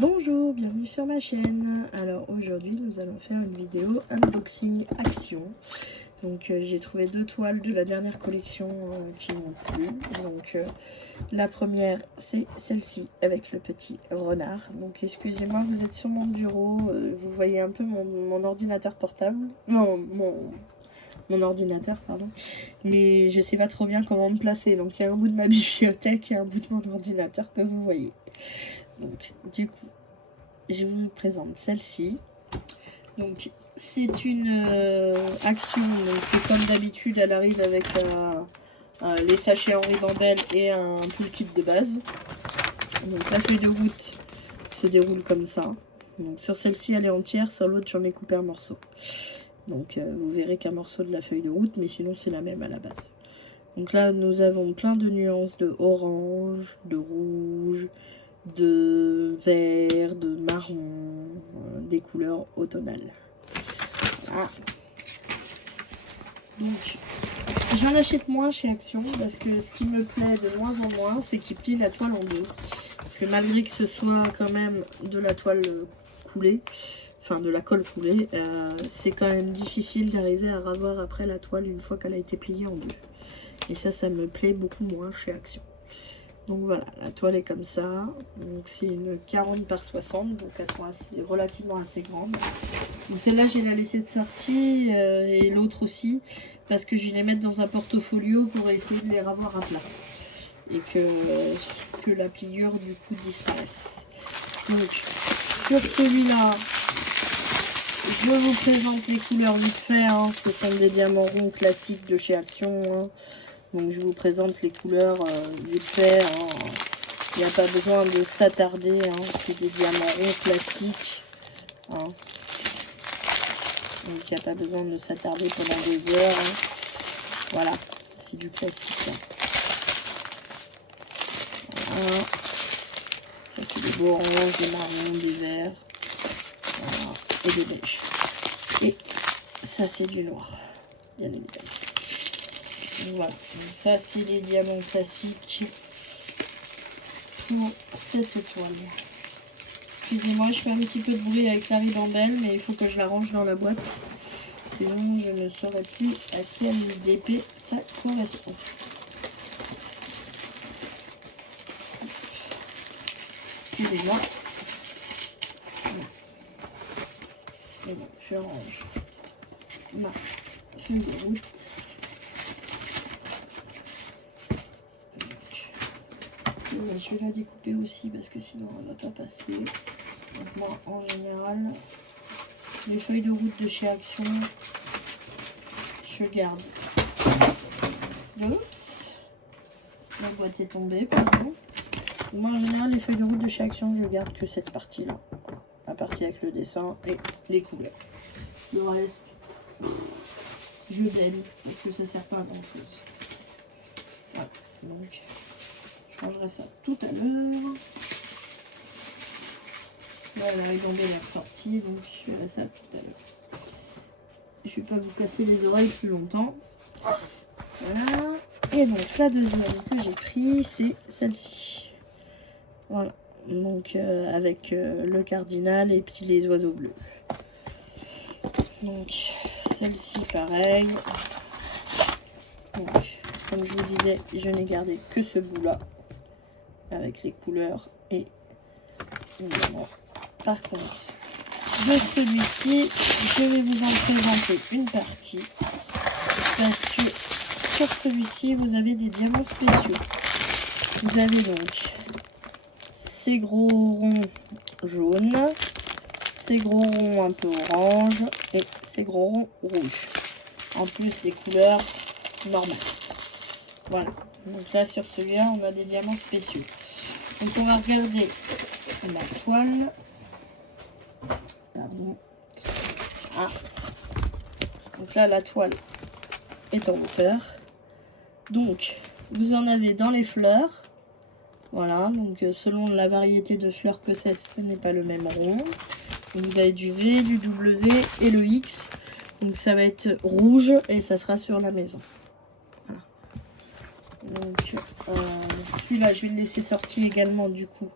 Bonjour, bienvenue sur ma chaîne. Alors aujourd'hui nous allons faire une vidéo unboxing action. Donc j'ai trouvé deux toiles de la dernière collection qui m'ont plu. Donc la première c'est celle-ci avec le petit renard. Donc excusez-moi, vous êtes sur mon bureau, vous voyez un peu mon ordinateur portable. Non, mon ordinateur, pardon. Mais je sais pas trop bien comment me placer. Donc il y a un bout de ma bibliothèque et un bout de mon ordinateur que vous voyez. Donc du coup, je vous présente celle-ci. Donc c'est une action, c'est comme d'habitude, elle arrive avec les sachets en ribambelle et un toolkit de base. Donc la feuille de route se déroule comme ça. Donc sur celle-ci elle est entière, sur l'autre j'en ai coupé un morceau. Donc vous verrez qu'un morceau de la feuille de route, mais sinon c'est la même à la base. Donc là nous avons plein de nuances de orange, de rouge, de vert, de marron, des couleurs automnales. Voilà. Donc j'en achète moins chez Action parce que ce qui me plaît de moins en moins, c'est qu'ils plient la toile en deux. Parce que malgré que ce soit quand même de la toile coulée, enfin de la colle coulée, c'est quand même difficile d'arriver à ravoir après la toile une fois qu'elle a été pliée en deux. Et ça me plaît beaucoup moins chez Action. Donc voilà, la toile est comme ça. Donc c'est une 40 par 60, donc elles sont relativement assez grandes. Donc celle-là, je vais la laisser de sortie et l'autre aussi, parce que je vais les mettre dans un portfolio pour essayer de les ravoir à plat. Et que la pliure du coup disparaisse. Donc sur celui-là, je vous présente les couleurs vite fait. Hein. Ce sont des diamants ronds classiques de chez Action. Hein. Donc je vous présente les couleurs vite fait. Hein. Il n'y a pas besoin de s'attarder. Hein. C'est des diamants ronds classiques. Hein. Donc il n'y a pas besoin de s'attarder pendant des heures. Hein. Voilà, c'est du classique. Hein. Voilà. Ça c'est des beaux oranges, des marrons, des verts. Voilà. Et des beiges. Et ça c'est du noir. Bien évidemment. Voilà, donc ça c'est les diamants classiques pour cette toile. Excusez-moi, je fais un petit peu de bruit avec la ribambelle, mais il faut que je la range dans la boîte. Sinon, je ne saurais plus à quel DP ça correspond. Excusez-moi. Et bon, je range ma feuille de route. Je vais la découper aussi parce que sinon elle ne va pas passer. Donc moi en général, les feuilles de route de chez Action, je garde. Oups, la boîte est tombée, pardon. Moi en général, les feuilles de route de chez Action, je garde que cette partie-là. La partie avec le dessin et les couleurs. Le reste, je baigne parce que ça ne sert pas à grand chose. Voilà, donc je rangerai ça tout à l'heure. Là, la ribambelle est ressortie, donc je ferai ça tout à l'heure. Je ne vais pas vous casser les oreilles plus longtemps. Voilà. Et donc la deuxième que j'ai pris, c'est celle-ci. Voilà. Donc avec le cardinal et puis les oiseaux bleus. Donc celle-ci pareil. Donc comme je vous disais, je n'ai gardé que ce bout-là avec les couleurs et évidemment. Par contre, de celui-ci, je vais vous en présenter une partie parce que sur celui-ci, vous avez des diamants spéciaux. Vous avez donc ces gros ronds jaunes, ces gros ronds un peu orange et ces gros ronds rouges. En plus des couleurs normales. Voilà. Donc là, sur celui-là, on a des diamants spéciaux. Donc on va regarder la toile. Pardon. Ah. Donc là, la toile est en hauteur. Donc, vous en avez dans les fleurs. Voilà, donc selon la variété de fleurs que c'est, ce n'est pas le même rond. Donc, vous avez du V, du W et le X. Donc ça va être rouge et ça sera sur la maison. Voilà. Donc celui-là, je vais le laisser sortir également du coup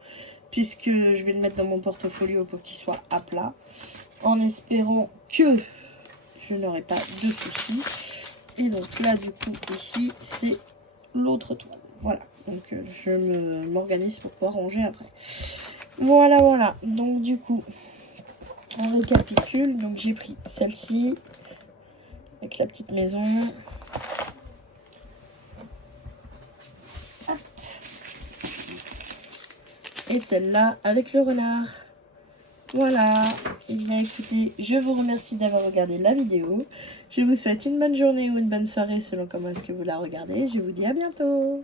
puisque je vais le mettre dans mon portfolio pour qu'il soit à plat, en espérant que je n'aurai pas de soucis. Et donc là, du coup, ici, c'est l'autre toile. Voilà, donc je m'organise pour pouvoir ranger après. Voilà, voilà. Donc du coup, on récapitule. Donc j'ai pris celle-ci, avec la petite maison. Hop. Et celle-là, avec le renard. Voilà, et bien écoutez, je vous remercie d'avoir regardé la vidéo. Je vous souhaite une bonne journée ou une bonne soirée selon comment est-ce que vous la regardez. Je vous dis à bientôt.